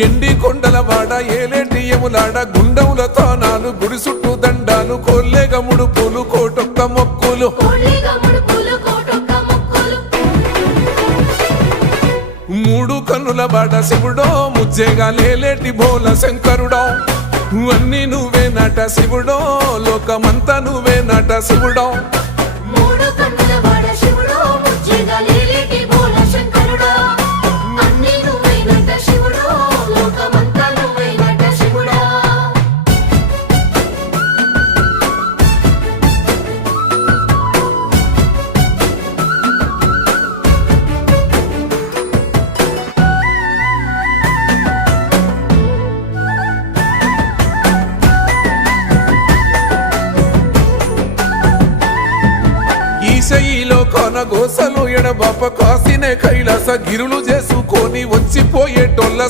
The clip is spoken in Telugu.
ఎండి కొండల వాడ ఏలేటి యములాడ గుండముల తానాలు గుడి చుట్టూ దండాలు కొల్లేగ ముడుపులు కోటొక్క మొక్కులు మూడు కన్నుల వాడ శివుడో ముజ్జేగా లేలేటి బోల శంకరుడో అన్నీ నువ్వే నట శివుడో లోకమంతా నువ్వే నట శివుడో ఈశయిలో కొన గోసలు ఎడబాప కాసినే కైలాస గిరులు చేసుకొని వచ్చిపోయేటోళ్ళ